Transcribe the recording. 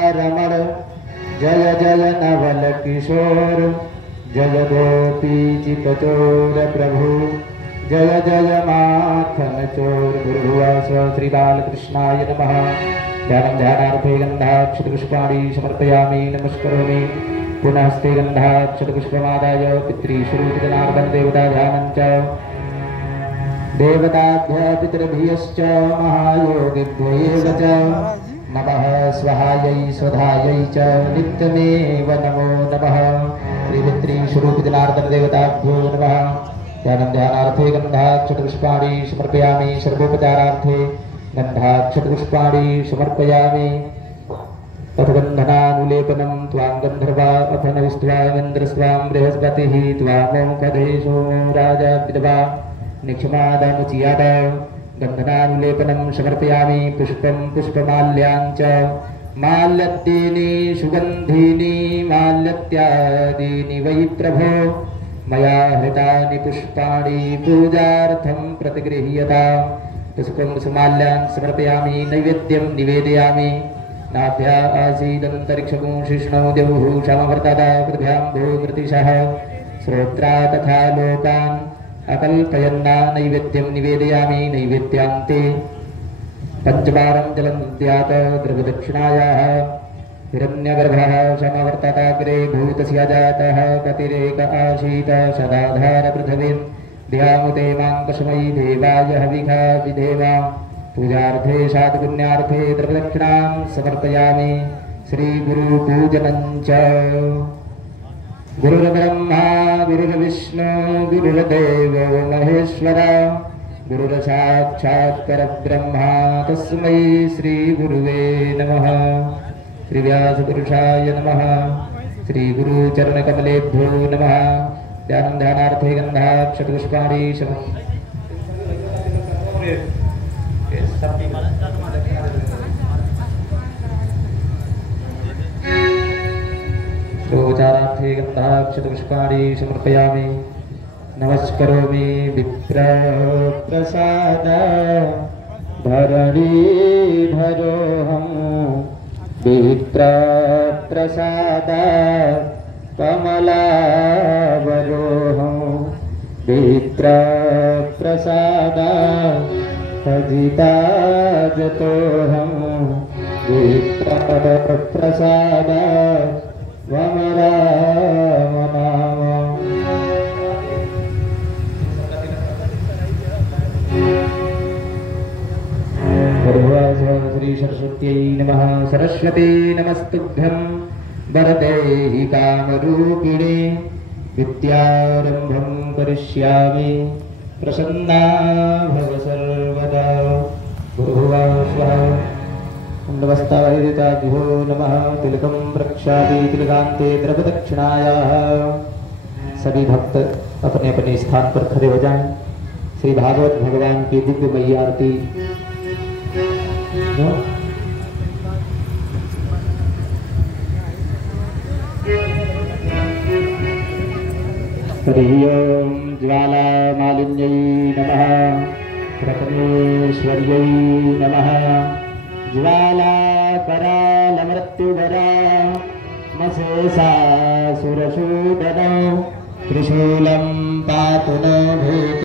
रमण जय जय नवल किशोर जय गोपी चितचोर प्रभु जय जय माखन चोर गुरुवास श्री बालकृष्णाय नमः। ध्यानं ध्यानार्थे गन्धाक्षतपुष्पाणि समर्पयामि नमस्करोमि। पुनः हस्ते गन्धाक्षतपुष्पमादाय पितृश्रूतजनार्दन देवता ध्यानं च देवताभ्यः पितृभ्यश्च महायोगिभ्यैव च नमः स्वाहायै स्वधायै च नित्यमेव नमो नमः। श्री पितृश्रूतजनार्दन देवताभ्यो नमः। ध्यानं ध्यानार्थे गन्धाक्षतपुष्पाणि समर्पयामि सर्वोपचारार्थे गन्धाक्षतपुष्पाणि समर्पयामि। तद्गन्धनानुलेपनं त्वां गन्धर्वा अथ नविस्त्वामिन्द्रस्त्वां बृहस्पतिः त्वामोपदेशो राजा विधवा निक्षमादमुचियाद। गन्धनानुलेपनं समर्पयामि पुष्पं पुष्पमाल्याञ्च माल्यत्तीनि सुगन्धीनि माल्यत्यादीनि वै प्रभो मया हृतानि पुष्पाणि पूजार्थं प्रतिगृह्यता। पुष्पं सुमाल्यान् समर्पयामि नैवेद्यं निवेदयामि। नाभ्या आसीदन्तरिक्षगुं शिष्णौ देवुः क्षमवर्तदा पृथिव्यां भूमृतिशः श्रोत्रा तथा लोकान् अकल्पयन्ना नैवेद्यं निवेदयामि। नैवेद्यान्ते पञ्चवारं जलं दद्यात् द्रवदक्षिणायाः हिरण्यगर्भः समवर्तताग्रे भूतस्य जातः गतिरेक आसीत् सदाधार पृथिवीं ध्यामुते माङ्कस्मै देवाय हविषा विधेम। पूजार्थे साधुपुण्यार्थे द्रवदक्षिणां समर्पयामि। श्रीगुरुपूजनं च गुरुर्ब्रह्मा गुरुर्विष्णु गुरुर्देवो महेश्वर गुरुर्साक्षात् परब्रह्मा तस्मै श्रीगुरुवे नमः। श्रीव्यासपुरुषाय नमः। श्रीगुरुचरणकमलेभ्यो नमः। ध्यानं ध्यानार्थे गन्धाक्षतपुष्पाणि श्रोचारार्थे गन्धाक्षतपुष्पाणि समर्पयामि। नमस्करोमि विप्रप्रसाद धरणीधरोऽहं विप्रप्रसाद कमलावरोऽहं विप्रप्रसाद भजिताजतोऽहं विप्रप्रसाद वम राम नाम। श्री सरस्वत्यै नमः। सरस्वती नमस्तुभ्यं वरदे कामरूपिणे विद्यारम्भं करिष्यामि प्रसन्ना भव सर्वदा। गुरुवासः नमस्तादिताभ्यो नमः। तिलकं प्रक्षालि तिलकान्ते द्रवदक्षिणायाः। सभी भक्त अपने अपने स्थान पर खड़े हो जाएं। श्री भागवत भगवान की दिव्यमयी आरती हरि ओम ज्वाला मालिन्यै नमः। रत्नेश्वर्यै नमः। ज्वाला करालमृत्युधरा मशेषासुरसूदनौ त्रिशूलं पातु न भूत्।